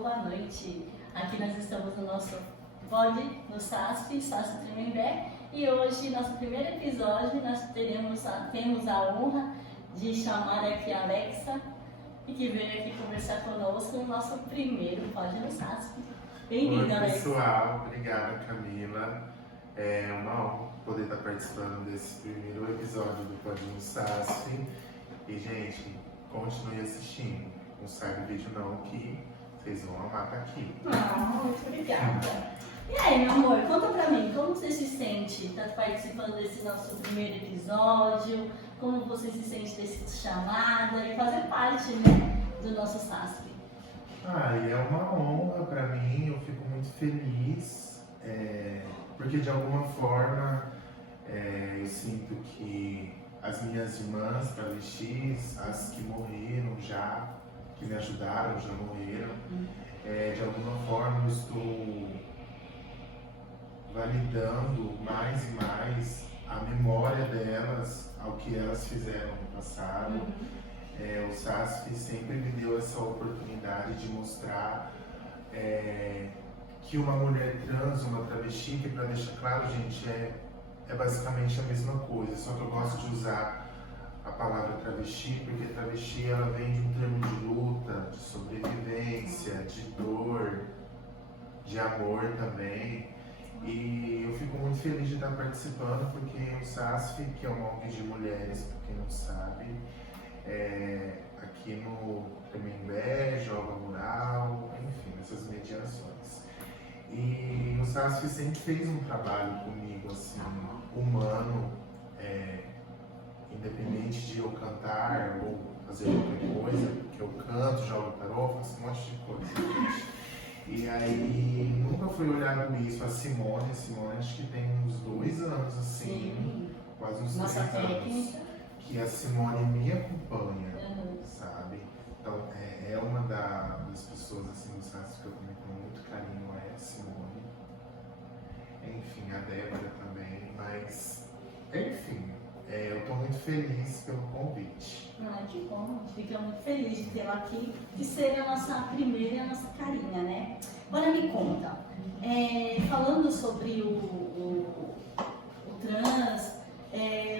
boa noite. Aqui nós estamos no nosso pod, no SASP Tremembé, e hoje, nosso primeiro episódio, nós temos a honra de chamar aqui a Alexa, que veio aqui conversar conosco no nosso primeiro pod no SASP. Bem-vinda, Alexa. Oi, pessoal. Obrigada, Camila. É uma honra poder estar participando desse primeiro episódio do Pod no SASP. E, gente, continue assistindo. Não sai do vídeo não, que vocês vão amar estar aqui. Muito obrigada. E aí, meu amor, conta pra mim, como você se sente estar participando desse nosso primeiro episódio? Como você se sente ter sido chamada e fazer parte, né, do nosso SASP? É uma honra para mim, eu fico muito feliz, porque de alguma forma eu sinto que as minhas irmãs travestis, as que morreram já, que me ajudaram, já morreram, de alguma forma eu estou validando mais e mais a memória delas, ao que elas fizeram no passado. O SASP sempre me deu essa oportunidade de mostrar que uma mulher trans, uma travesti, que para deixar claro, gente, é basicamente a mesma coisa, só que eu gosto de usar a palavra travesti, porque travesti ela vem de um termo de luta, de sobrevivência, de dor, de amor também. E eu fico muito feliz de estar participando, porque o SASP, que é uma ONG de mulheres, para quem não sabe, aqui no Tremembé, Joga Mural, enfim, essas mediações. E o SASP sempre fez um trabalho comigo, assim, humano, independente de eu cantar ou fazer outra coisa, porque eu canto, jogo tarô, faço um monte de coisa. E aí nunca fui olhado isso. A Simone acho que tem uns 2 anos, assim, Sim. quase uns Nossa 3 anos, técnica. que a Simone me acompanha, sabe? Então é uma das pessoas assim do SASP que eu tenho com muito carinho, é a Simone. Enfim, a Débora também, mas enfim, eu estou muito feliz pelo convite. Que bom, a gente fica muito feliz de tê-la aqui, que seja a nossa primeira e a nossa carinha, né? Agora me conta, falando sobre o trans,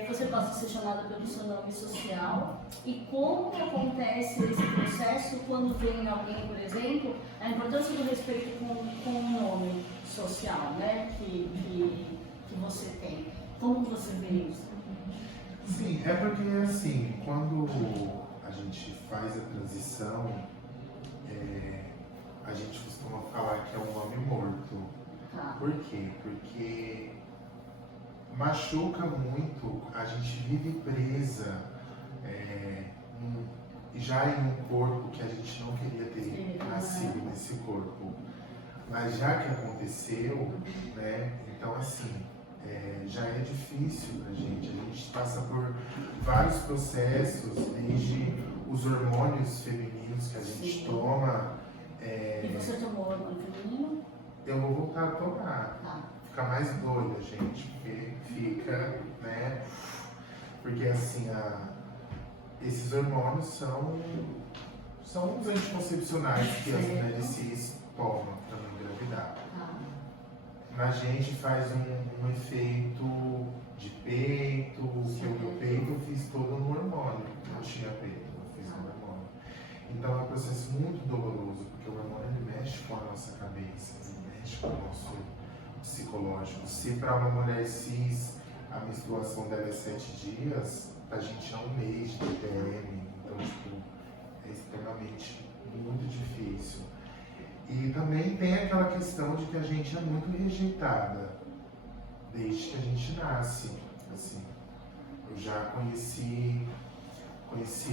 você pode ser chamada pelo seu nome social, e como que acontece esse processo quando vem alguém, por exemplo, a importância do respeito com o nome social, né, que você tem. Como você vê isso? Sim, é porque assim, quando a gente faz a transição, a gente costuma falar que é um nome morto. Por quê? Porque machuca muito, a gente vive presa já em um corpo que a gente não queria ter nascido nesse corpo. Mas já que aconteceu, né, então assim, já é difícil pra gente. A gente passa por vários processos, desde os hormônios femininos que a gente toma. E você tomou hormônio feminino? Eu vou voltar a tomar. Fica mais doida, gente, porque fica, né? Porque assim, esses hormônios são os anticoncepcionais que as mulheres cis tomam para não engravidar. Na gente faz um efeito de peito, que o meu peito eu fiz todo no hormônio, não tinha peito, eu fiz no hormônio. Então é um processo muito doloroso, porque o hormônio ele mexe com a nossa cabeça, ele mexe com o nosso psicológico. Se para uma mulher cis a menstruação dela é 7 dias, pra gente é 1 mês de TPM, então tipo, é extremamente muito difícil. E também tem aquela questão de que a gente é muito rejeitada desde que a gente nasce. Assim, eu já conheci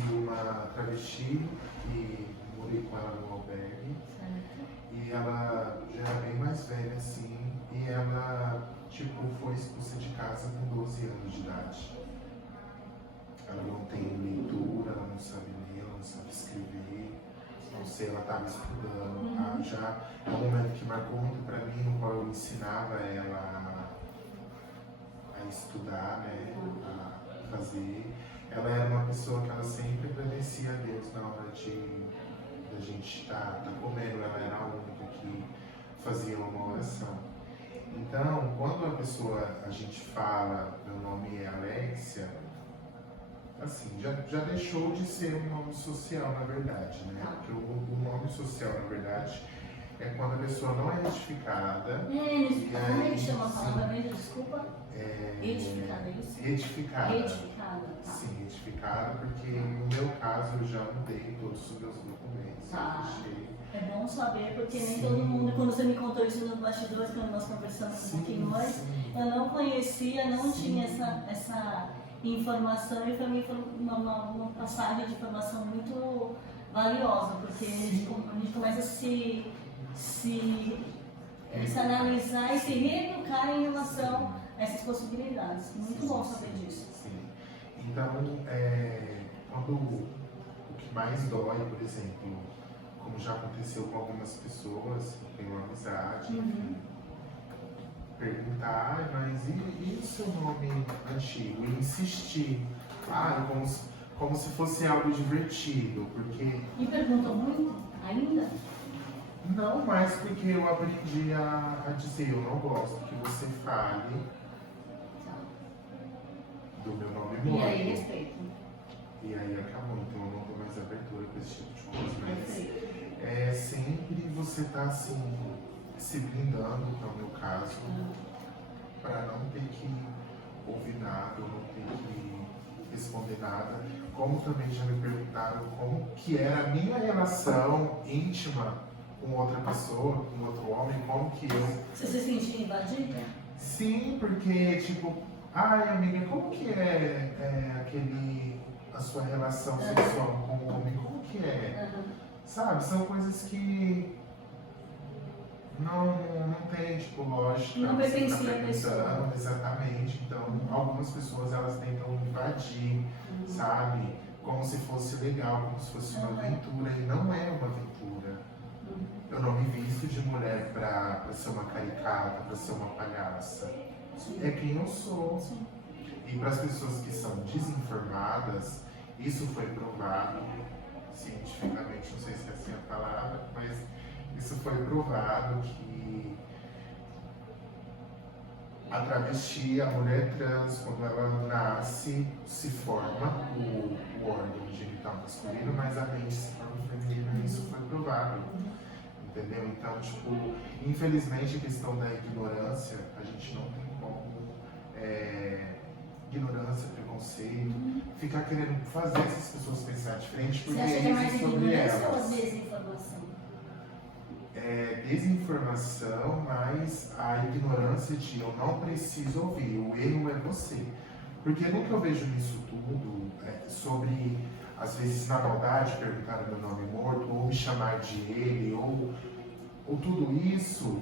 uma travesti e morei com ela no albergue. E ela já era bem mais velha assim, e ela tipo foi expulsa de casa com 12 anos de idade. Ela não tem leitura, ela não sabe ler, ela não sabe escrever. Não sei, ela estava estudando, já é um momento que marcou muito para mim, no qual eu ensinava ela a estudar, né, a fazer. Ela era uma pessoa que ela sempre agradecia a Deus na hora de a gente tá comendo, ela era a única que fazia uma oração. Então, quando a gente fala, meu nome é Alexia, assim, já deixou de ser um nome social, na verdade, né? Porque o nome social, na verdade, é quando a pessoa não é retificada. Como é que chama a palavra mesmo? Desculpa. Retificada, é isso? Retificada. Retificada, tá. Sim, retificada, porque no meu caso eu já mudei todos os meus documentos. Tá. Deixei. É bom saber, porque nem Sim. todo mundo, quando você me contou isso nos bastidores, quando nós conversamos um pouquinho antes, eu não conhecia, não tinha essa informação, e para mim foi uma passagem de informação muito valiosa, porque a gente começa a se analisar e se reeducar em relação a essas possibilidades. Muito bom saber disso. Sim. Então, quando o que mais dói, por exemplo, como já aconteceu com algumas pessoas, que tenho amizade, perguntar, mas e o seu nome antigo? E insistir. Como se fosse algo divertido, porque... Me perguntam muito ainda? Não, mas porque eu aprendi a dizer, eu não gosto que você fale do meu nome morto. E aí, respeito. E aí acabou, então eu não dou mais abertura para esse tipo de coisa, mas sempre você tá assim, se blindando, que é o meu caso, para não ter que ouvir nada, ou não ter que responder nada. Como também já me perguntaram como que era a minha relação íntima com outra pessoa, com outro homem, como que eu... Você se sentia invadida? Sim, porque tipo, ai amiga, como que a sua relação sexual com o homem, como que é? Sabe, são coisas que não tem, tipo, lógica. Não pertencia você tá à pessoa. perguntando, exatamente. Então, algumas pessoas, elas tentam invadir, sabe? Como se fosse legal, como se fosse uma aventura, e não é uma aventura. Eu não me visto de mulher pra ser uma caricata, pra ser uma palhaça. É quem eu sou. E para as pessoas que são desinformadas, isso foi provado cientificamente, não sei se é assim a palavra, mas isso foi provado que a travesti, a mulher trans, quando ela nasce, se forma o órgão genital masculino, mas a mente se forma feminina, e isso foi provado. Entendeu? Então, tipo, infelizmente a questão da ignorância, a gente não tem como, ignorância, preconceito, ficar querendo fazer essas pessoas pensar diferente, porque você acha que é mais sobre ignorância ou elas. desinformação? Desinformação, mas a ignorância de eu não preciso ouvir, o erro é você. Porque no que eu vejo nisso tudo, sobre, às vezes, na maldade, perguntar o meu nome morto, ou me chamar de ele, ou tudo isso,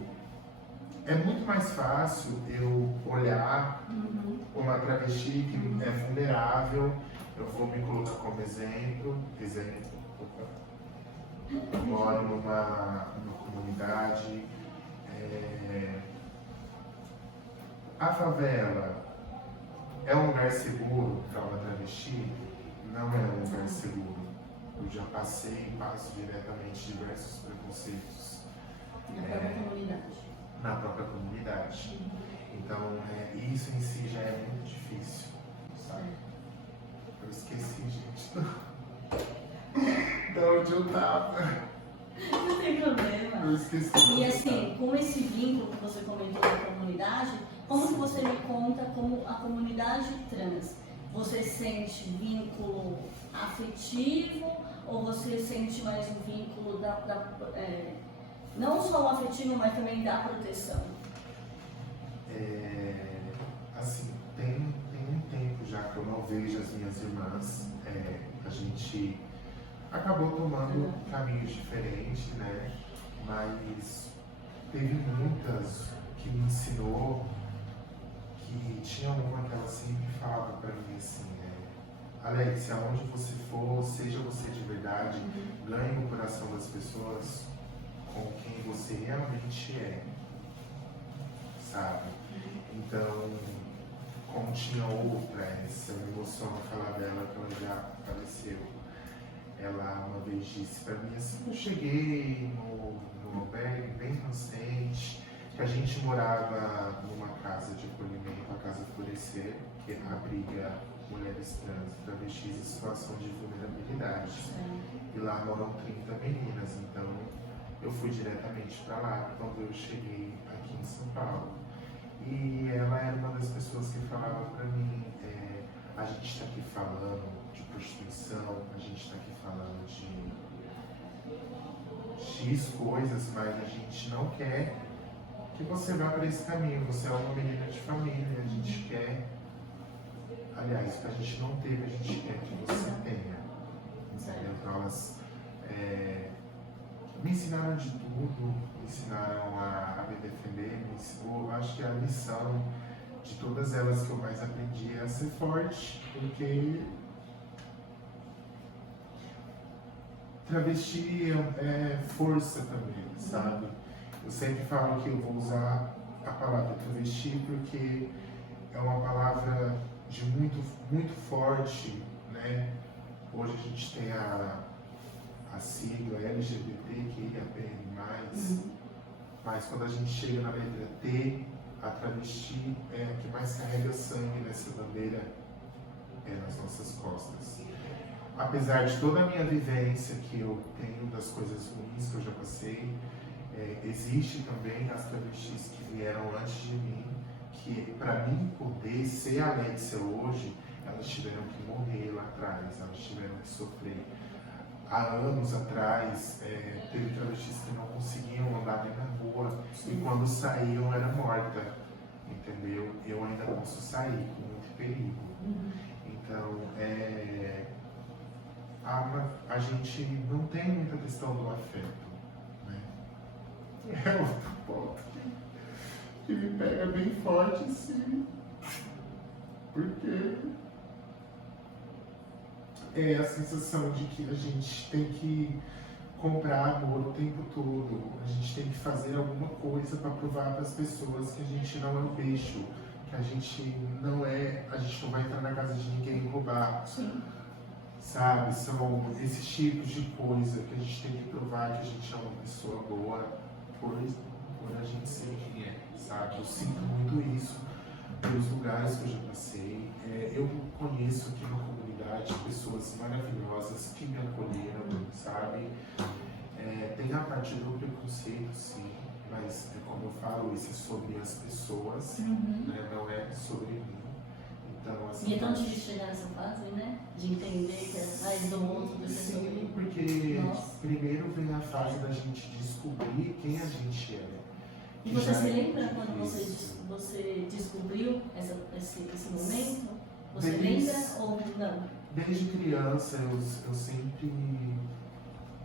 é muito mais fácil eu olhar uma travesti que é vulnerável, eu vou me colocar como exemplo, eu moro numa comunidade, a favela é um lugar seguro para uma travesti? Não é um lugar seguro. Eu já passei e passo diretamente diversos preconceitos na própria comunidade. Então, isso em si já é muito difícil, sabe? Eu esqueci, gente, de onde eu tava. Não tem problema. Eu esqueci. E assim, com esse vínculo que você comentou da comunidade, como que você me conta como a comunidade trans? Você sente vínculo afetivo ou você sente mais um vínculo não só o afetivo, mas também da proteção? Assim, tem um tempo já que eu não vejo as minhas irmãs. A gente acabou tomando caminhos diferentes, né? Mas teve muitas que me ensinou, que tinha uma que ela sempre falava pra mim assim, Alex, aonde você for, seja você de verdade, ganhe o coração das pessoas com quem você realmente é, sabe? Então, como tinha outra, essa me emociona falar dela, que ela já faleceu, ela uma vez disse pra mim assim, eu cheguei no albergue bem inocente, que a gente morava numa casa de acolhimento, a Casa Florescer, que abriga mulheres trans e travestis em situação de vulnerabilidade. E lá moram 30 meninas, então eu fui diretamente para lá quando eu cheguei aqui em São Paulo. E ela era uma das pessoas que falava para mim, a gente está aqui falando de prostituição, a gente está aqui falando de X coisas, mas a gente não quer que você vá para esse caminho. Você é uma menina de família, a gente quer, aliás, o que a gente não teve, a gente quer que você tenha. Entendeu? Então elas me ensinaram de tudo, me ensinaram a me defender, me ensinou. Eu acho que a lição de todas elas que eu mais aprendi é a ser forte, porque travesti é força também, sabe? Eu sempre falo que eu vou usar a palavra travesti porque é uma palavra de muito forte, né? Hoje a gente tem a sigla LGBTQIAPN+, mas quando a gente chega na letra T, a travesti é a que mais carrega sangue nessa bandeira nas nossas costas. Apesar de toda a minha vivência que eu tenho das coisas ruins que eu já passei, existe também as travestis que vieram antes de mim, que para mim poder ser a Alexia hoje, elas tiveram que morrer lá atrás, elas tiveram que sofrer. Há anos atrás, teve travestis que não conseguiam andar nem na rua, e quando saíam era morta, entendeu? Eu ainda posso sair com muito perigo. Então, a gente não tem muita questão do afeto, né? É outro ponto que me pega bem forte, assim, porque é a sensação de que a gente tem que comprar amor o tempo todo, a gente tem que fazer alguma coisa para provar para as pessoas que a gente não é um bicho, que a gente não vai entrar na casa de ninguém e roubar. Sim. Sabe, são esses tipos de coisa que a gente tem que provar que a gente é uma pessoa boa por a gente ser quem é, sabe? Eu sinto muito isso pelos lugares que eu já passei. Eu conheço aqui na comunidade pessoas maravilhosas que me acolheram, sabe? Tem a parte do preconceito, sim, mas como eu falo, isso é sobre as pessoas, né? Não é sobre mim. Então, assim, e é tão difícil chegar nessa fase, né? De entender que é mais do outro, do que sim, porque primeiro vem a fase da gente descobrir quem a gente é. E você se lembra quando você descobriu esse momento? Você lembra ou não? Desde criança eu sempre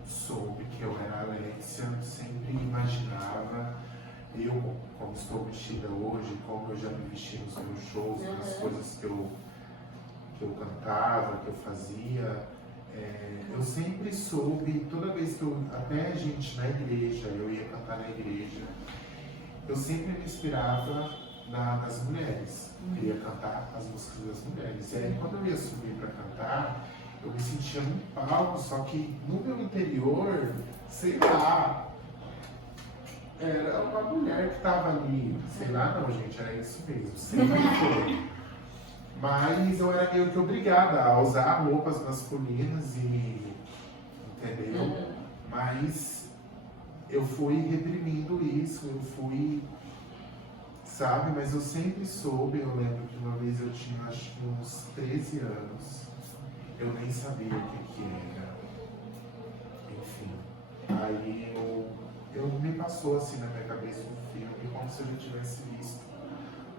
soube que eu era Alexia, sempre imaginava. Eu, como estou vestida hoje, como eu já me vesti nos meus shows, nas coisas que eu cantava, que eu fazia, eu sempre soube, toda vez que até a gente na igreja, eu ia cantar na igreja, eu sempre me inspirava nas mulheres, eu ia cantar as músicas das mulheres. E aí quando eu ia subir para cantar, eu me sentia num palco, só que no meu interior, sei lá, era uma mulher que estava ali, sei lá não, gente, era isso mesmo, sempre foi. Mas eu era meio que obrigada a usar roupas masculinas entendeu? Mas eu fui reprimindo isso, eu fui, sabe? Mas eu sempre soube, eu lembro que uma vez eu tinha acho que uns 13 anos, eu nem sabia o que era. Enfim, aí eu me passou assim na minha cabeça um filme, como se eu já tivesse visto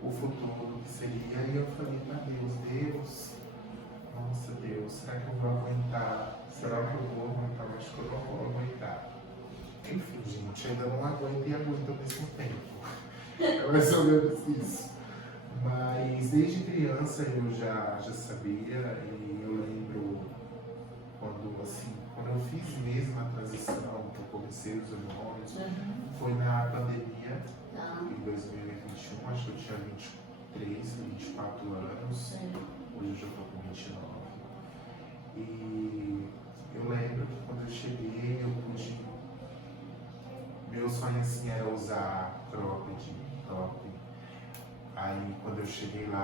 o futuro que seria, e eu falei pra Deus, nossa Deus, será que eu vou aguentar? Será que eu vou aguentar? Acho que eu não vou aguentar. Enfim, gente, ainda não aguento e aguento ao mesmo tempo. É mais ou menos isso. Mas desde criança eu já sabia, e eu lembro quando eu fiz mesmo a transição, que eu comecei os hormônios, foi na pandemia, em 2021, acho que eu tinha 23, 24 anos, hoje eu já estou com 29. E eu lembro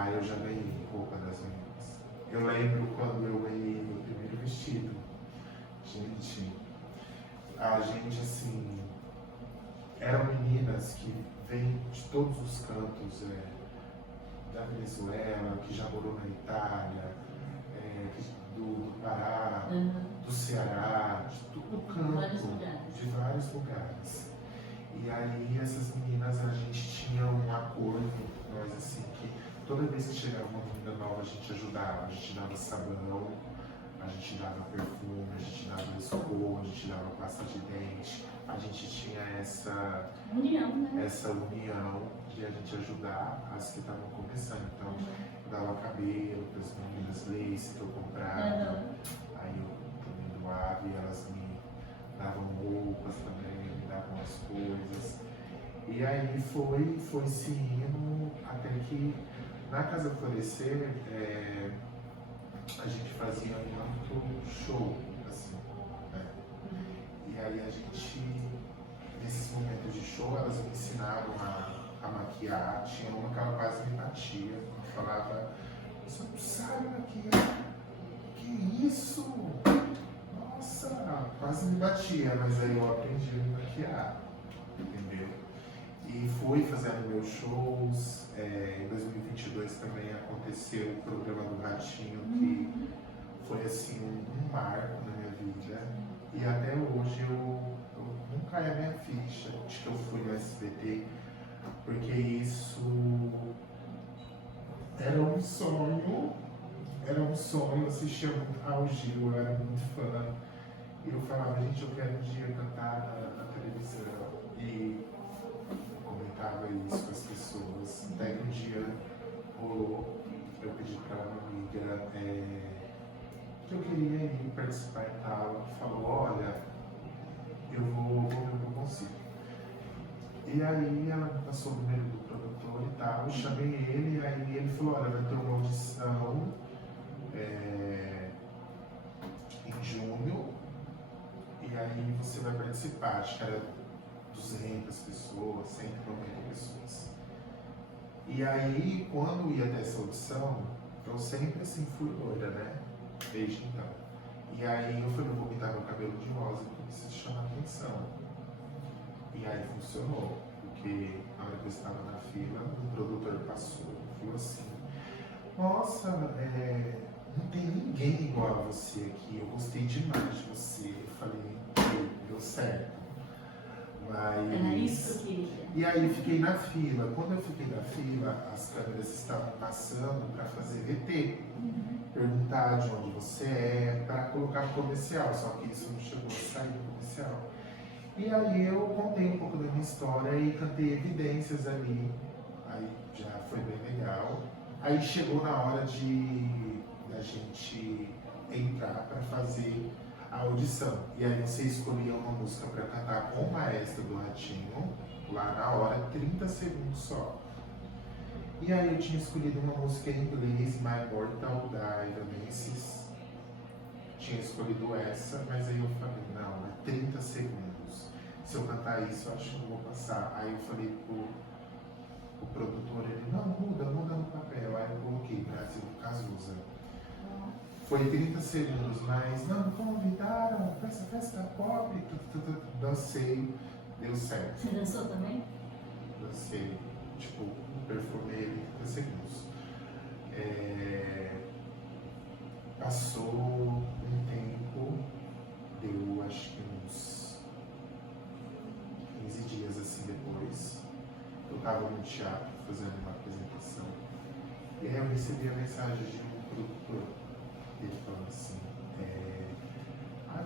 Ah, eu já ganhei roupa das meninas. Eu lembro quando eu ganhei meu primeiro vestido. Gente, a gente assim, eram meninas que vêm de todos os cantos, da Venezuela, que já morou na Itália, do Pará, do Ceará, de todo canto, de vários lugares. E aí essas meninas, a gente tinha um acordo, nós assim, que toda vez que chegava uma menina nova a gente ajudava, a gente dava sabão, a gente dava perfume, a gente dava escova, a gente dava pasta de dente, a gente tinha essa união, né? Essa união de a gente ajudar as que estavam começando. Então, eu dava cabelo para as meninas, lace que eu comprava, aí eu também doava e elas me davam roupas também, me davam as coisas. E aí foi se indo até que na Casa Florescer a gente fazia muito show, assim, né? E aí a gente, nesses momentos de show, elas me ensinavam a maquiar. Tinha uma que ela quase me batia, falava, você não sabe maquiar, que isso? Nossa, quase me batia, mas aí eu aprendi a me maquiar, entendeu? E fui fazendo meus shows. Em 2022 também aconteceu o programa do Ratinho, que foi assim um marco na minha vida. E até hoje eu não cai a minha ficha de que eu fui no SBT, porque isso era um sonho, assistia muito ao Gil, eu era muito fã. E eu falava, gente, eu quero um dia cantar na televisão. E comentava isso com as pessoas. Até que um dia rolou, eu pedi para uma amiga que eu queria ir participar e tal. Ela falou, olha, eu vou ver o que eu consigo. E aí ela me passou o número do produtor e tal, eu chamei ele, e aí ele falou, olha, vai ter uma audição em junho, e aí você vai participar, acho que era 200 pessoas, 190 pessoas. E aí, quando ia ter essa audição, eu sempre assim fui loira, né? Desde então. E aí eu falei, eu vou pintar meu cabelo de rosa, porque eu preciso chamar atenção. E aí funcionou, porque na hora que eu estava na fila, o produtor passou e falou assim, nossa, não tem ninguém igual a você aqui, eu gostei demais de você. Eu falei, deu certo. Mas... Era isso que... E aí fiquei na fila. Quando eu fiquei na fila, as câmeras estavam passando para fazer VT. Perguntar de onde você é, para colocar no comercial, só que isso não chegou a sair do comercial. E aí eu contei um pouco da minha história e cantei evidências ali. Aí já foi bem legal. Aí chegou na hora da gente entrar para fazer a audição. E aí você escolhia uma música para cantar com o maestro do Ratinho, lá na hora, 30 segundos só. E aí eu tinha escolhido uma música em inglês, My Mortal, da Evanescence. Tinha escolhido essa, mas aí eu falei, não, é 30 segundos. Se eu cantar isso, eu acho que não vou passar. Aí eu falei pro produtor, ele, não, muda no papel. Aí eu coloquei Brasil Cazuza. Foi 30 segundos, mas não convidaram, festa pop, dancei, deu certo. Você dançou também? Dancei, tipo, performei 30 segundos. Passou um tempo, deu acho que uns 15 dias assim depois. Eu estava no teatro fazendo uma apresentação. E aí eu recebi a mensagem de um produtor. Ele falou assim,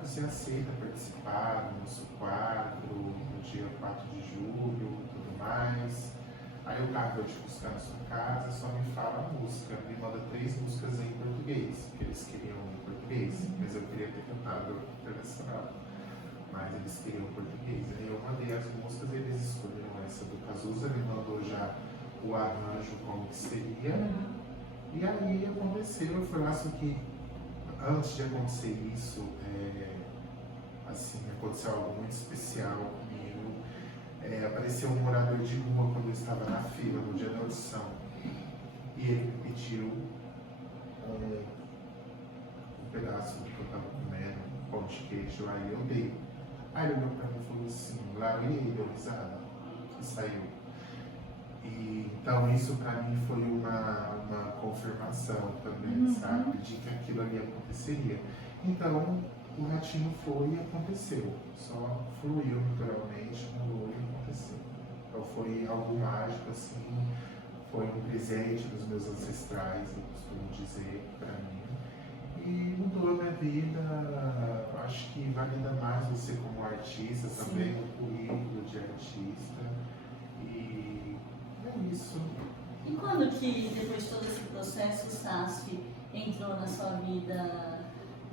você aceita participar do nosso quadro no dia 4 de julho e tudo mais. Aí o carro vai te buscar na sua casa, só me fala a música, me manda 3 músicas em português, porque eles queriam em português, mas eu queria ter cantado internacional, mas eles queriam português. Aí eu mandei as músicas, eles escolheram essa do Cazuza, me mandou já o arranjo como que seria, e aí aconteceu, foi lá, só que antes de acontecer isso, assim, aconteceu algo muito especial comigo. Apareceu um morador de rua quando eu estava na fila, no dia da audição. e ele me pediu um pedaço do que eu tava comendo, um pão de queijo, aí eu dei. Aí ele olhou pra mim e falou assim, lá e ele deu risada e saiu. E, então isso pra mim foi uma confirmação também, sabe, de que aquilo ali aconteceria. Então o ratinho foi e aconteceu, só fluiu naturalmente, rolou e aconteceu. Então foi algo mágico assim, foi um presente dos meus ancestrais, eu costumo dizer pra mim. E mudou a minha vida, acho que vai ainda mais você como artista, também o currículo de artista. E é isso. E quando que, depois de todo esse processo, o SASF entrou na sua vida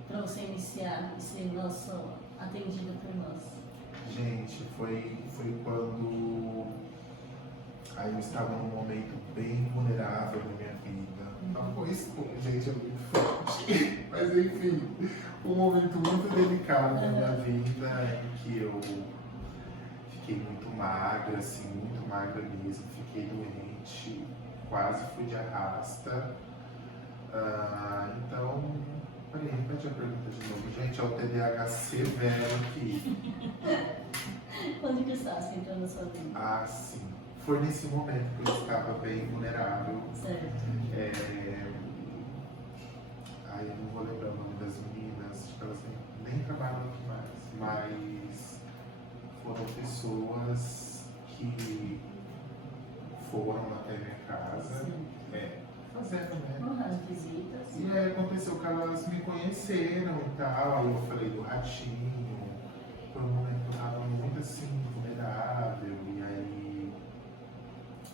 para você iniciar e ser nosso atendido por nós? Gente, foi quando aí eu estava num momento bem vulnerável na minha vida. Não foi isso, gente, é muito forte. Mas enfim, um momento muito delicado na minha vida em que eu fiquei muito magra, assim, muito magra mesmo, fiquei doente, quase fui de arrasta. Então, peraí, repete a pergunta de novo. Gente, é o TDAH severo aqui. Quando que o SASF entrou na sua vida? Ah, sim. Foi nesse momento que eu estava bem vulnerável. Certo. Aí eu não vou lembrar o nome das meninas, acho que elas nem trabalham aqui mais, mas foram pessoas que foram até minha casa, fazendo, né? As visitas. E aí aconteceu que elas me conheceram e tal, aí eu falei do ratinho, foi um momento que eu estava muito assim, vulnerável, e aí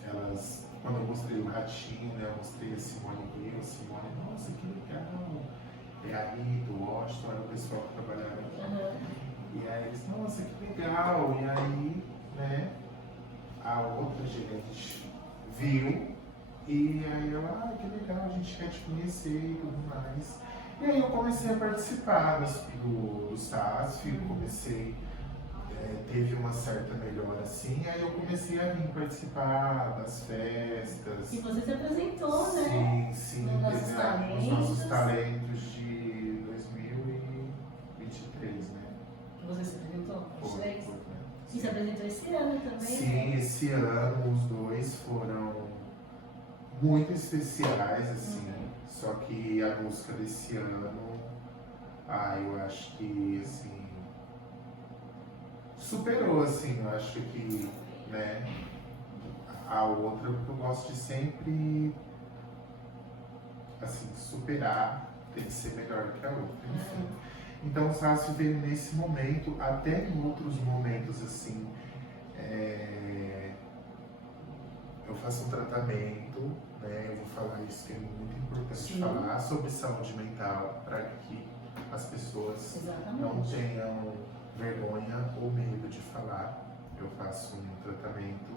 elas, quando eu mostrei o ratinho, né, eu mostrei a Simone Rio, Simone, nossa, que legal, é a Rita, o Washington, era o pessoal que trabalhava aqui. E aí eles, nossa, que legal, e aí, né, a outra gerente viu, e aí ela, que legal, a gente quer te conhecer e tudo mais. E aí eu comecei a participar do SASF, comecei, teve uma certa melhora assim, aí eu comecei a vir participar das festas. E você se apresentou, sim, né? Sim, Nos nossos teve talentos. os nossos talentos de 2023, né? Que você se apresentou? Foi, Né? né? E se apresentou esse ano também? Sim, né? esse ano os dois foram muito especiais, assim. Só que a música desse ano, eu acho que, assim, superou, assim, eu acho que, né, a outra, porque eu gosto de sempre, assim, superar, tem que ser melhor que a outra, enfim. Então o SASF veio nesse momento, até em outros momentos, assim, eu faço um tratamento, né, eu vou falar isso que é muito importante falar sobre saúde mental, para que as pessoas não tenham vergonha ou medo de falar. Eu faço um tratamento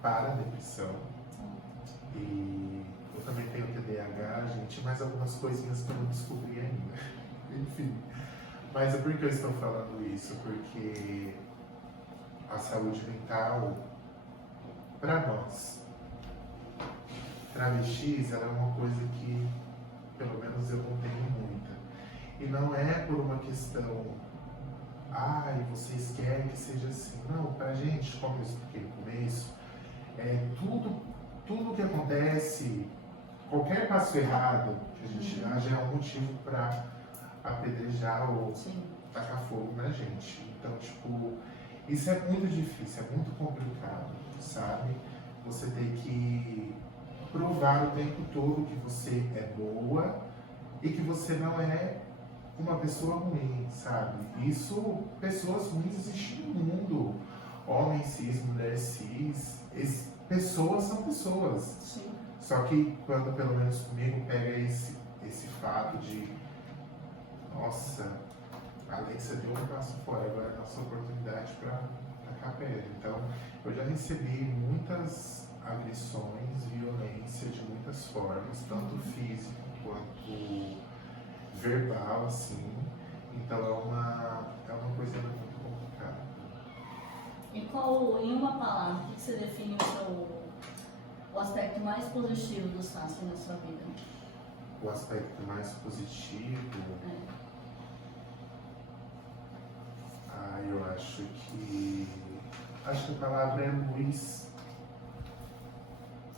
para a depressão e eu também tenho TDAH, gente, mais algumas coisinhas que eu não descobri ainda. Enfim, mas por que eu estou falando isso? Porque a saúde mental, para nós, travestis, ela é uma coisa que, pelo menos eu não tenho muita. E não é por uma questão, vocês querem que seja assim. Não, pra gente, como eu expliquei no começo, tudo que acontece, qualquer passo errado que a gente dá, já é um motivo para apedrejar ou tacar fogo na gente. Então, tipo, isso é muito difícil, é muito complicado, sabe? Você tem que provar o tempo todo que você é boa e que você não é uma pessoa ruim, sabe? Isso, pessoas ruins existem no mundo. Homens cis, mulheres cis, pessoas são pessoas. Sim. Só que quando, pelo menos comigo, pega esse fato de, nossa, a Alexa deu um passo fora, agora é a nossa oportunidade para tacar pedra. Então, eu já recebi muitas agressões, violência de muitas formas, tanto físico quanto verbal, assim. Então é uma coisa muito complicada. E qual, em uma palavra, o que você define o aspecto mais positivo do Sassi na sua vida? O aspecto mais positivo, eu acho que a palavra é luz.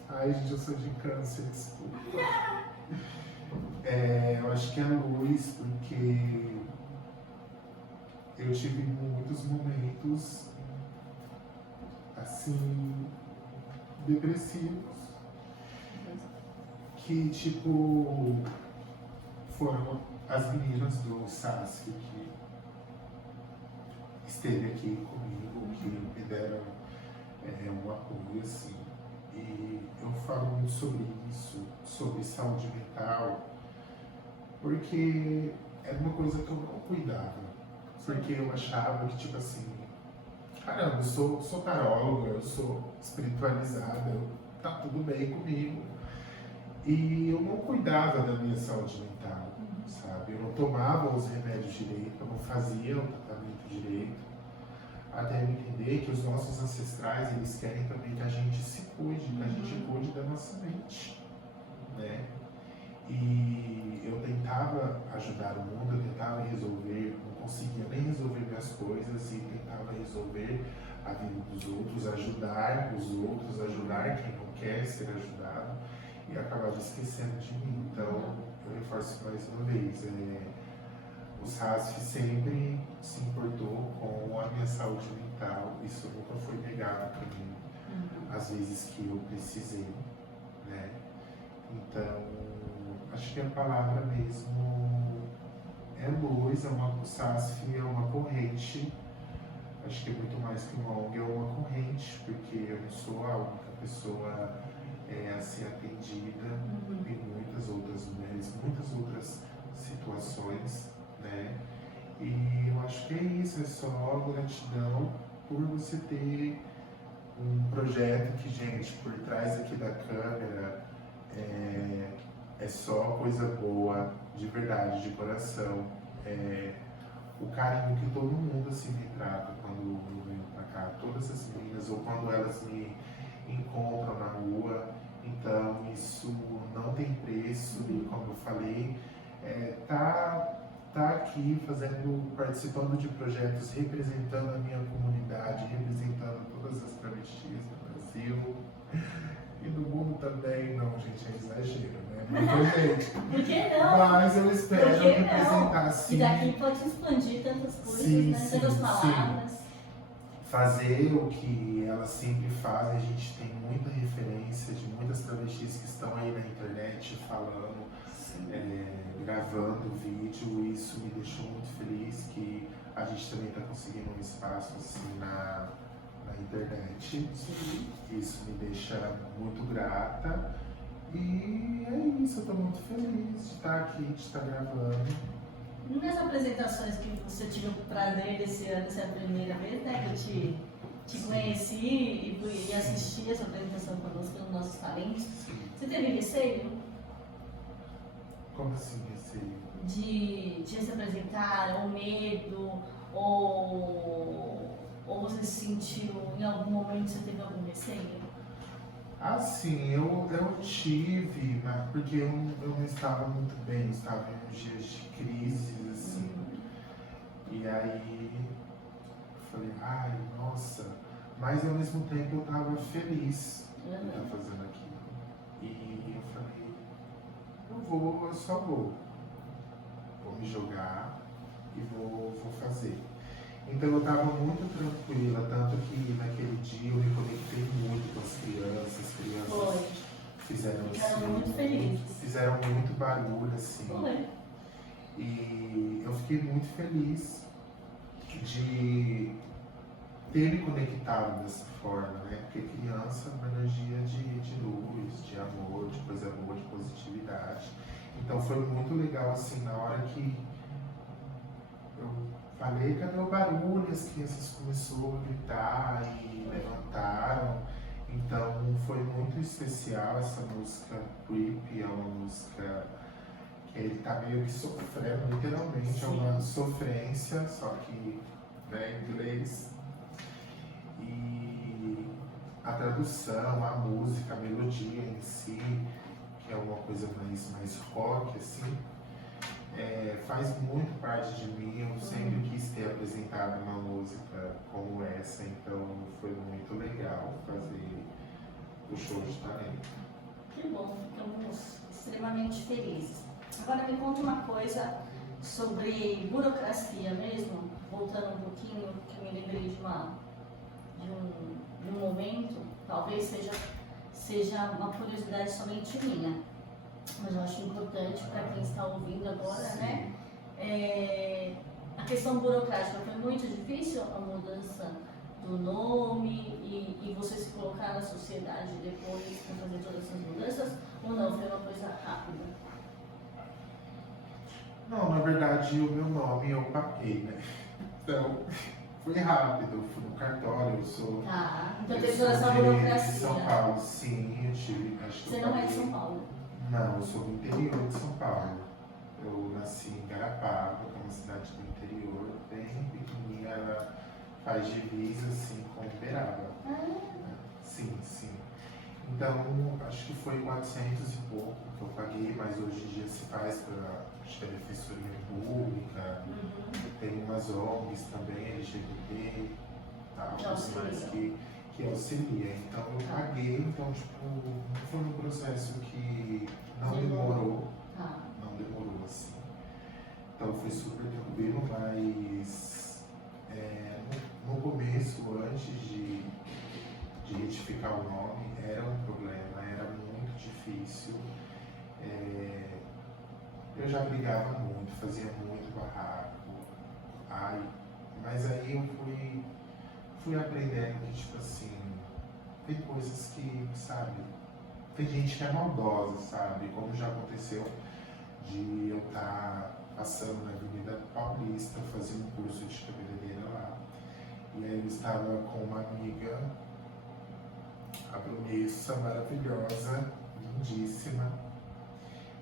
Ai, gente, eu sou de câncer, desculpa. Eu acho que é luz, porque eu tive muitos momentos assim depressivos que tipo foram as meninas do SASF que esteve aqui comigo, que me deram um apoio assim. E eu falo muito sobre isso, sobre saúde mental, porque era uma coisa que eu não cuidava. Porque eu achava que, tipo assim, caramba, eu sou taróloga, eu sou espiritualizada, tá tudo bem comigo. E eu não cuidava da minha saúde mental, sabe? Eu não tomava os remédios direito, eu não fazia o tratamento direito. Até eu entender que os nossos ancestrais, eles querem também que a gente se cuide, que a gente cuide da nossa mente, né? E eu tentava ajudar o mundo, eu tentava resolver, não conseguia nem resolver minhas coisas e tentava resolver a vida dos outros, ajudar os outros, ajudar quem não quer ser ajudado e acabava esquecendo de mim. Então, eu reforço mais uma vez, o SASF sempre se importou com a minha saúde mental, isso nunca foi negado para mim, às vezes que eu precisei, né? Então, acho que a palavra mesmo é luz, o SASF é uma corrente, acho que é muito mais que uma ONG, é uma corrente, porque eu não sou a única pessoa a ser atendida, tem muitas outras mulheres, muitas outras situações, né? E eu acho que é isso, é só gratidão por você ter um projeto que, gente, por trás aqui da câmera é só coisa boa, de verdade, de coração. O carinho que todo mundo assim me trata quando eu venho pra cá, todas as meninas, ou quando elas me encontram na rua, então isso não tem preço, e como eu falei, tá aqui participando de projetos, representando a minha comunidade, representando todas as travestis do Brasil e do mundo também, não, gente, é exagero, né? Muita gente. Por que não? Mas eu espero representar sim. E daqui pode expandir tantas coisas, sim, né? Tantas palavras. Sim. Fazer o que elas sempre fazem, a gente tem muita referência de muitas travestis que estão aí na internet falando, gravando vídeo, e isso me deixou muito feliz que a gente também está conseguindo um espaço assim na internet. Sim. Isso me deixa muito grata e é isso, eu estou muito feliz de estar aqui, de estar gravando. Nas apresentações que você tive o prazer desse ano, essa é a primeira vez, né, que eu te conheci e assisti essa apresentação conosco nos nossos talentos. Sim. Você teve receio? Como assim, receio? De se apresentar, ou medo, ou você se sentiu, em algum momento você teve algum receio? Assim, eu tive, mas porque eu não estava muito bem, estava em uns dias de crise, assim. E aí, falei, ai, nossa. Mas ao mesmo tempo eu estava feliz de estar fazendo aquilo. E eu falei, eu só vou me jogar e vou fazer. Então eu estava muito tranquila, tanto que naquele dia eu me conectei muito com as crianças fizeram assim, muito felizes. Fizeram muito barulho assim. Foi. E eu fiquei muito feliz de ter me conectado dessa forma, né? Porque criança é uma energia de luz, de amor, de coisa boa, de positividade. Então foi muito legal assim, na hora que eu falei, cadê o barulho? As crianças começaram a gritar e levantaram. Então foi muito especial essa música. Creep é uma música que ele tá meio que sofrendo, literalmente, é uma sofrência, só que em inglês. E a tradução, a música, a melodia em si, que é uma coisa mais rock, assim, faz muito parte de mim. Eu sempre quis ter apresentado uma música como essa, então foi muito legal fazer o show de talento. Que bom, ficamos extremamente felizes. Agora me conta uma coisa sobre burocracia mesmo, voltando um pouquinho, que eu me lembrei de um momento, talvez seja uma curiosidade somente minha, mas eu acho importante para quem está ouvindo agora, Sim. né? A questão burocrática foi muito difícil, a mudança do nome e você se colocar na sociedade depois para fazer todas essas mudanças, ou não, foi uma coisa rápida? Não, na verdade o meu nome eu paguei, né? Então, foi rápido, eu fui no cartório, eu sou. Tá, então eu teve sou toda essa de burocracia. São Paulo, sim, eu tive. Acho que Você eu não é de paguei. São Paulo? Não, eu sou do interior de São Paulo. Eu nasci em Garapava, que é uma cidade do interior, bem pequenininha, ela faz divisa assim com Uberaba. Sim, sim. Então, acho que foi 400 e pouco que eu paguei, mas hoje em dia se faz pela Defensoria Pública, tem umas ONGs também, LGBT, tal, Que auxilia. mas que auxilia. Então eu paguei, então tipo, não foi um processo que não demorou, não demorou assim. Então foi super tranquilo, mas no começo, antes de retificar o nome, era um problema, era muito difícil. Eu já brigava muito, fazia muito barraco. Mas aí eu fui aprendendo que, tipo assim, tem coisas que, sabe, tem gente que é maldosa, sabe? Como já aconteceu de eu estar passando na Avenida Paulista, fazendo um curso de cabeleireira lá. E aí eu estava com uma amiga, a Brunessa, maravilhosa, lindíssima.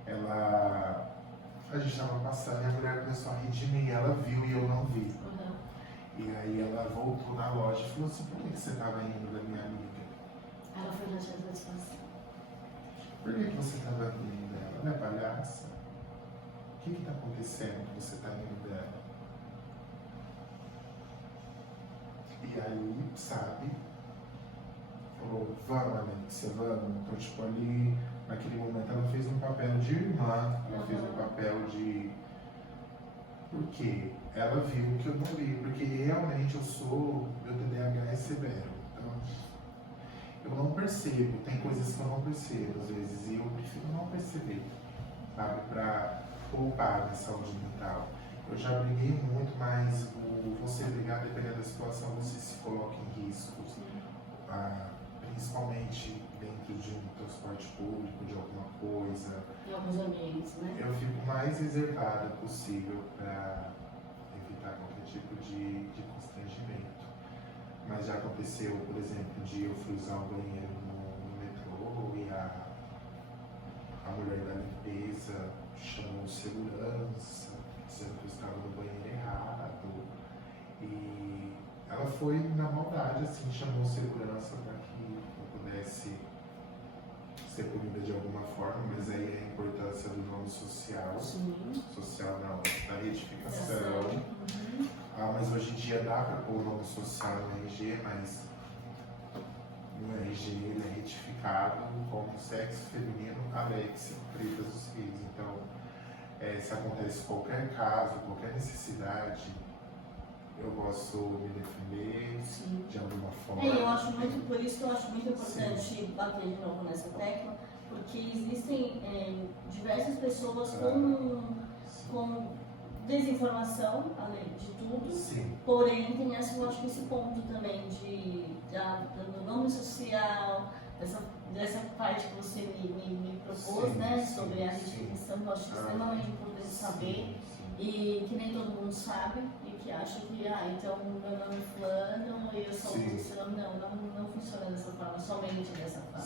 A gente estava passando e a mulher começou a rir de mim, ela viu e eu não vi. E aí ela voltou na loja e falou assim, por que você estava indo da minha amiga? Ela foi na satisfação. Por que você estava rindo dela? Ela é palhaça? O que está acontecendo que você está rindo dela? E aí, sabe, falou, vamos, Alexia, vamos. Então, tipo, ali, naquele momento, ela fez um papel de irmã, ela fez um papel de... Por quê? Ela viu que eu não vi, porque realmente meu TDAH é severo. Então, eu não percebo, tem coisas que eu não percebo às vezes, e eu prefiro não perceber, sabe, para poupar minha saúde mental. Eu já briguei muito, mas você brigar, dependendo da situação, você se coloca em risco, principalmente dentro de um transporte público, de alguma coisa. Em alguns ambientes, né? Eu fico mais reservada possível para evitar qualquer tipo de constrangimento. Mas já aconteceu, por exemplo, um dia eu fui usar o banheiro no metrô e a mulher da limpeza chamou segurança, dizendo que eu estava no banheiro errado. E ela foi na maldade, assim, chamou segurança para que eu pudesse ser punida de alguma forma, mas aí é a importância do nome social. Sim. Social não, da retificação. Mas hoje em dia dá para pôr o nome social no RG, mas no RG ele é retificado como sexo feminino Alex Freitas dos Filhos. Então, se acontece qualquer caso, qualquer necessidade, eu posso me defender de alguma forma. Eu acho muito, por isso que eu acho muito importante bater de novo nessa tecla, porque existem diversas pessoas com desinformação, além de tudo, porém tem eu acho que esse ponto também do nome social, dessa parte que você me propôs, né, sobre a retificação, que eu acho extremamente importante saber, e que nem todo mundo sabe, e que acha que, então meu nome é fulano e eu sou esse nome. Não funciona dessa forma, somente dessa forma.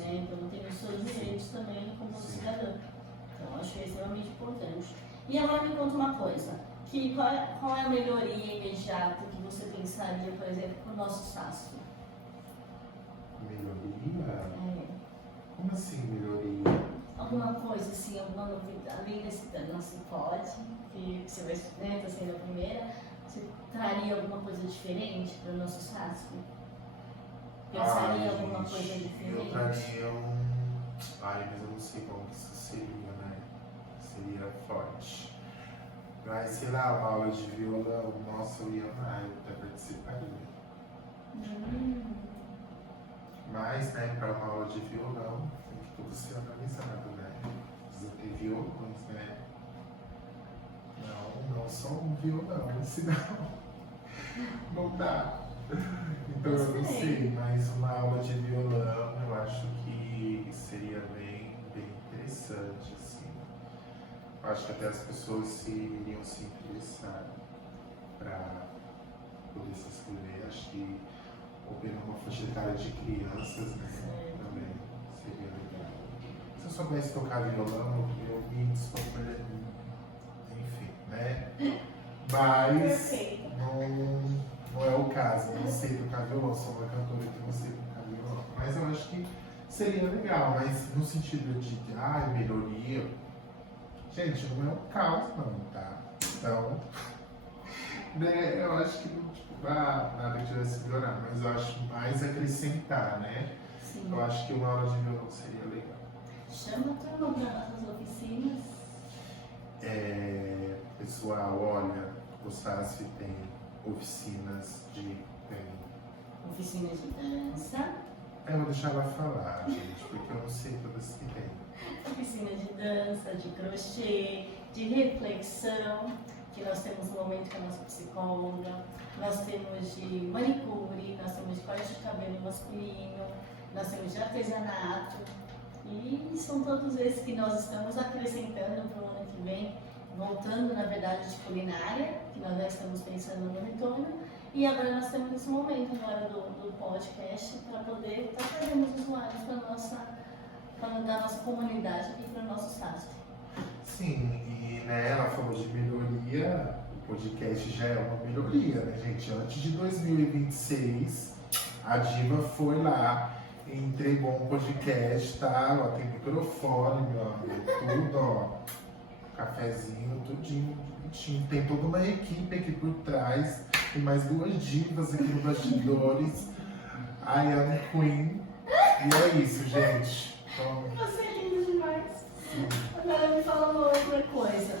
Né? Então tem os seus direitos também como cidadã. Então acho que é extremamente importante. E agora me conta uma coisa, qual é a melhoria imediata que você pensaria, por exemplo, para o nosso SASP? Melhoria? É, Como assim melhoria? alguma coisa assim, alguma novidade, além desse não se pode, que você vai, né, tá sendo a primeira, você traria alguma coisa diferente para o nosso SASP? Pensaria em alguma coisa Eu diferente? traria Ai, mas eu não sei como que isso seria, né? Seria forte. Mas, sei lá, uma aula de violão, nossa, eu ia amar, eu até participaria. Mas, né, para uma aula de violão, tem que tudo ser organizado, né? Precisa ter violões, né? Não só um violão, senão não dá. Então eu não sei, mas uma aula de violão eu acho que seria bem interessante, assim. Eu acho que até as pessoas iriam se interessar para poder se inscrever. Acho que ou pegar uma faixa etária de crianças, né? Também seria legal. Se eu soubesse tocar violão, eu me super, enfim, né? Mas não é o caso, não sei tocar violão, sou uma cantora que não sei tocar violão. Mas eu acho que seria legal, mas no sentido de melhoria, gente, não é um caos não, tá? Então, né, eu acho que não nada que tivesse que melhorar, mas eu acho mais acrescentar, né? Sim. Eu acho que uma aula de violão seria legal. Chama a turma para nossas oficinas. Pessoal, olha, o SASF tem oficinas Oficinas de dança. Eu vou deixar ela falar, gente, porque eu não sei todas que tem. Oficina de dança, de crochê, de reflexão, que nós temos um momento com a nossa psicóloga, nós temos de manicure, nós temos de corte de cabelo masculino, nós temos de artesanato, e são todos esses que nós estamos acrescentando para o ano que vem, voltando na verdade de culinária, que nós já estamos pensando no retorno, e agora nós temos esse momento agora do podcast para poder estar trazendo os usuários para da nossa comunidade e para o nosso SASP. Sim, e né, ela falou de melhoria, o podcast já é uma melhoria, né, gente? Antes de 2026, a Diva foi lá e entregou um podcast, tá? Ó, tem microfone, meu amigo, tudo, ó, cafezinho, tudinho, bonitinho. Tem toda uma equipe aqui por trás, tem mais 2 divas aqui no bastidores, a Yami Queen, e é isso, gente. Então, Você é lindo demais. Agora me fala uma outra coisa.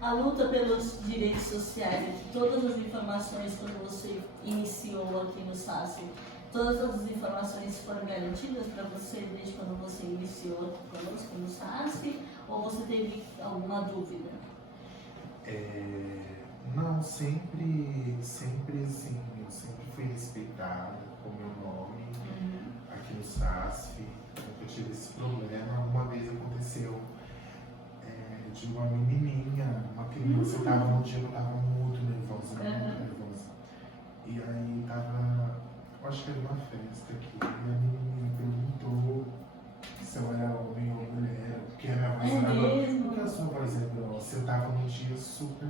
A luta pelos direitos sociais, de todas as informações quando você iniciou aqui no SASP, todas as informações foram garantidas para você desde quando você iniciou aqui conosco no SASP, ou você teve alguma dúvida? Não, sempre assim, eu sempre fui respeitado com o meu nome aqui no SASF, nunca tive esse problema. Uma vez aconteceu de uma menininha, uma criança, eu tava num dia que eu tava muito nervosa, e aí tava, eu acho que era uma festa aqui, e a menininha perguntou se eu era homem ou mulher, porque a minha voz era grossa. Porque a sua voz é grossa, eu tava num dia super.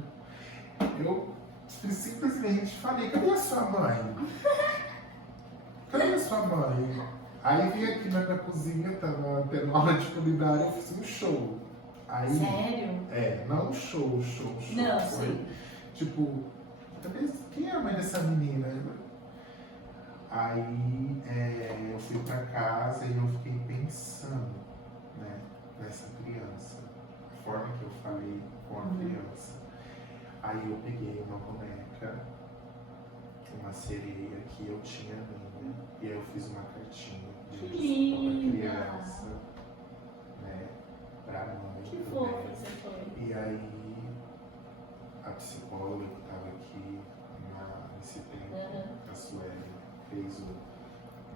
Eu simplesmente falei, cadê a sua mãe? Cadê a sua mãe? Aí vim aqui na minha cozinha, tava tendo aula de culinária, eu fiz um show. Aí, sério? Não um show. Não, foi, sim. tipo, quem é a mãe dessa menina? Aí eu fui pra casa e eu fiquei pensando, né, nessa criança, a forma que eu falei com a criança. Aí eu peguei uma boneca, uma sereia que eu tinha minha, e aí eu fiz uma cartinha de uma criança, né, pra mãe. Que fofo você foi. E aí a psicóloga que estava aqui nesse tempo, a Sueli, fez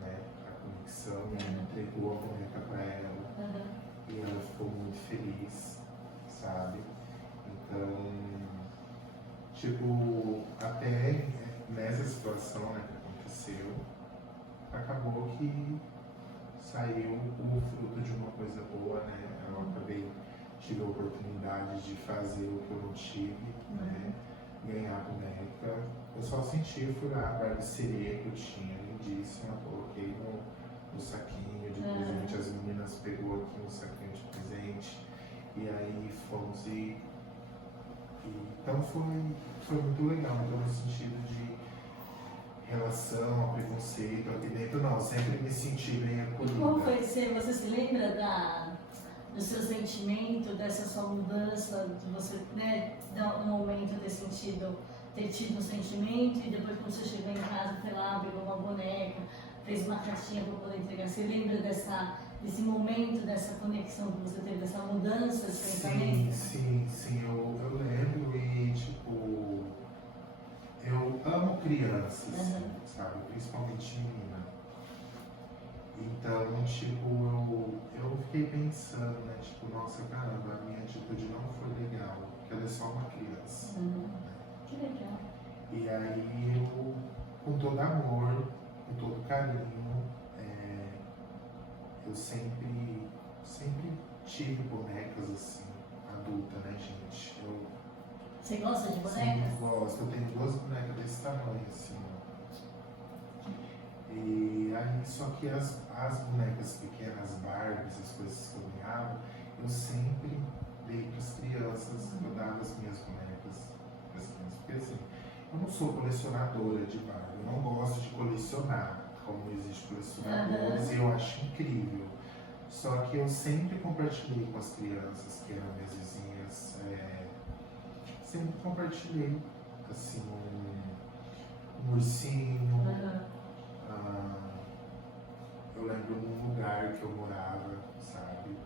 a conexão, e entregou a boneca para ela, e ela ficou muito feliz, sabe? Então, tipo, até nessa situação, né, que aconteceu, acabou que saiu o fruto de uma coisa boa, né? Eu tive a oportunidade de fazer o que eu não tive, né? Ganhar a boneca. Eu só senti, fui lá, a sereia que eu tinha, lindíssima, coloquei no saquinho de presente, as meninas pegou aqui um saquinho de presente, e aí fomos então foi muito legal, então no sentido de relação ao preconceito, aqui dentro não, sempre me senti bem acolhida. Como foi ser, você se lembra do seu sentimento, dessa sua mudança, de você, né, no momento ter tido um sentimento e depois quando você chegou em casa, foi lá, pegou uma boneca, fez uma caixinha para poder entregar. Você lembra desse momento, dessa conexão que você teve, dessa mudança de pensamento? Sim, eu lembro e tipo, eu amo crianças, sabe, principalmente menina. Então, tipo, eu fiquei pensando, né, tipo, nossa, caramba, a minha atitude não foi legal, porque ela é só uma criança. Que legal. E aí eu, com todo amor, com todo carinho, eu sempre tive bonecas assim, adulta, né, gente? Você gosta de bonecas? Sim, gosto. Eu tenho 2 bonecas desse tamanho, assim, ó. E aí, só que as bonecas pequenas, as Barbies, as coisas que eu ganhava, eu sempre dei para as crianças, eu dava as minhas bonecas para as crianças. Porque assim, eu não sou colecionadora de Barbie, eu não gosto de colecionar, como existe colecionadores, e eu acho incrível. Só que eu sempre compartilhei com as crianças, que eram minhas vizinhas, sempre compartilhei, assim, um ursinho. Eu lembro num lugar que eu morava, sabe?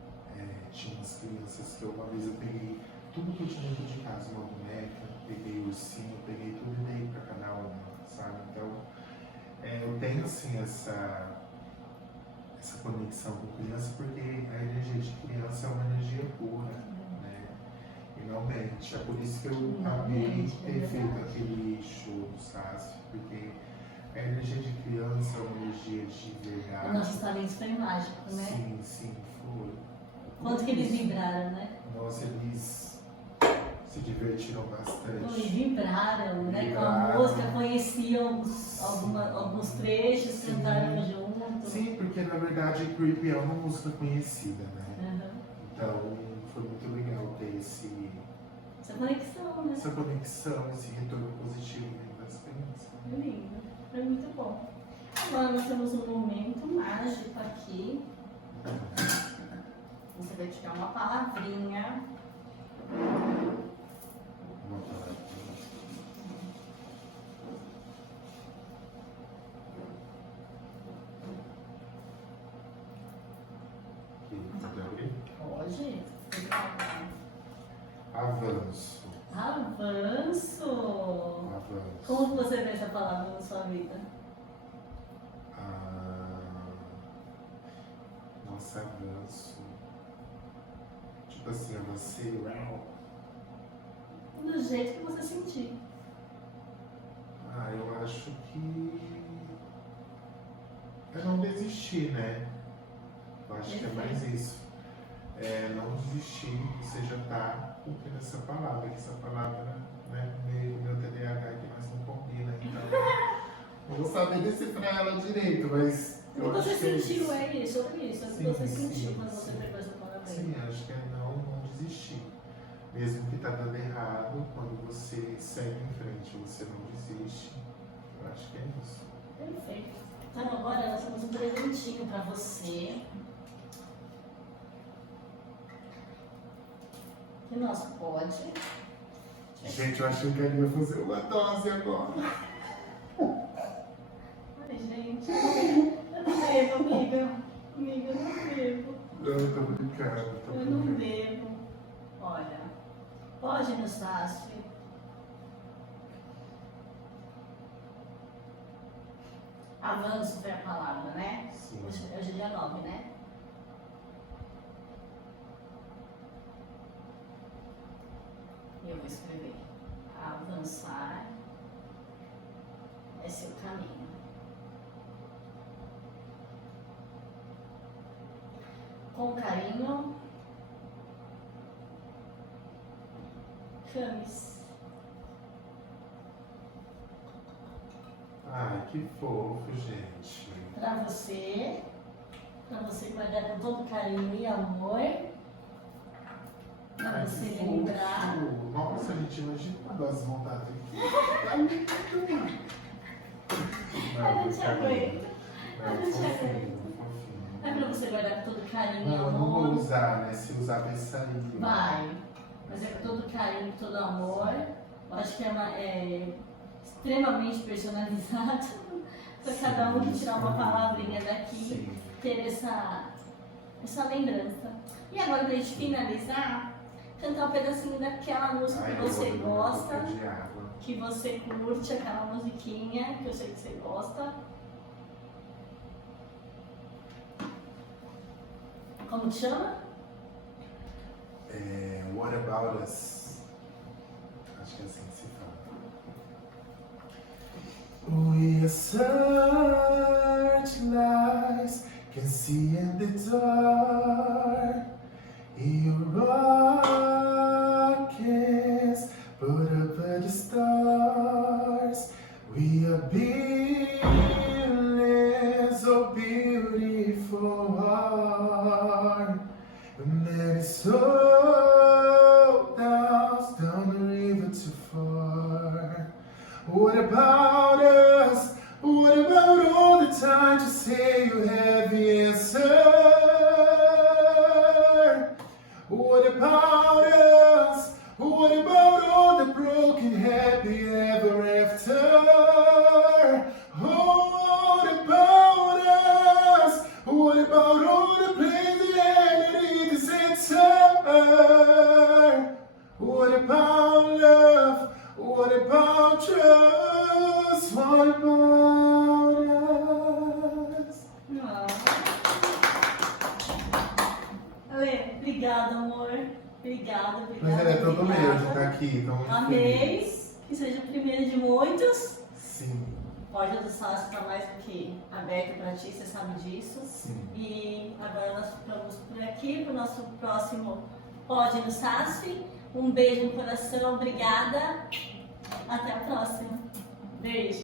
Tinha umas crianças que uma vez eu peguei tudo que eu tinha dentro de casa, uma boneca, peguei o ursinho, peguei tudo e dei pra cada uma, sabe? Então, eu tenho assim essa conexão com criança, porque a energia de criança é uma energia pura, né? E não mente. É por isso que eu amei ter feito aquele show do Sassi, porque a energia de criança é uma energia de verdade. O nosso talento foi mágico, né? Sim, foi. Quanto que eles vibraram, né? Nossa, eles se divertiram bastante. E vibraram, né? Com a música, conheciam alguns trechos, cantaram junto. Sim, porque na verdade Creepy é uma música conhecida, né? Então foi muito legal ter essa conexão, né? Essa conexão, esse retorno positivo dentro das crianças. Foi lindo, foi muito bom. Agora nós temos um momento mágico aqui. Você vai tirar uma palavrinha. Uma palavrinha. Pode abrir? Pode. Avanço. Avanço. Avanço. Como você vê essa palavra na sua vida? Nossa, avanço. Tipo assim, avancei, uau. Do jeito que você sentir. Eu acho que é não desistir, né? Eu acho que é mais isso. Não desistir, você já está cumprindo essa palavra, que essa palavra, né, meu TDAH que mais não combina, então não vou saber decifrar ela direito, mas O que eu você acho que é sentiu isso. é isso, sobre isso. É o que você sentiu quando você pegou essa palavra. Sim, acho que é não desistir. Mesmo que está dando errado, quando você segue em frente, você não desiste. Eu acho que é isso. Perfeito. Então agora nós temos um presentinho para você. Que nós pode. Gente, eu achei que ele ia fazer uma dose agora. Ai, gente. Eu não bebo, amiga. Amiga, eu não bebo. Não, tô brincando. Eu não bebo. Olha. Pode, Anastácio. Avanço foi a palavra, né? Sim. Hoje é dia 9, né? Eu vou escrever. Avançar é seu caminho. Com carinho, Camis. Ai, que fofo, gente. Pra você guardar com todo carinho e amor. Pra Ai, você que lembrar. fofo. Nossa, gente, imagina quando as vontades aqui. Eu não te aguento. Não, fofinho. É pra você guardar com todo carinho e Não, eu não vou amor. usar, né? Se usar, vai sair. Vai. Mas é com todo carinho, com todo amor. Eu acho que é extremamente personalizado. Pra cada um que tirar uma palavrinha daqui, Sim. ter essa lembrança. E agora, pra gente finalizar, cantar um pedacinho daquela música Ai, que eu você amo gosta, um pouco de água. que você curte, aquela musiquinha que eu sei que você gosta. Como te chama? What About Us? Acho que é assim que se fala. We are searchlights, can see in the dark. Your rockets put up at the stars. We are building so beautiful heart. And then it's so down the river too far. What about us? What about all the time to say you have the answer? What about us? What about all the broken happy ever after? Oh, what about us? What about all the places that need this answer? What about love? What about trust? What about us? Não. Ale, obrigada, amor. Obrigada. Mas ele é todo meu de obrigada. estar aqui, então muito feliz. Amei. Que seja o primeiro de muitos. Sim, Porta do Sassi está mais do que aberta para ti, você sabe disso. sim. E agora nós ficamos por aqui para o nosso próximo Pode no Sassi. Um beijo no coração, obrigada. Até a próxima. Beijo.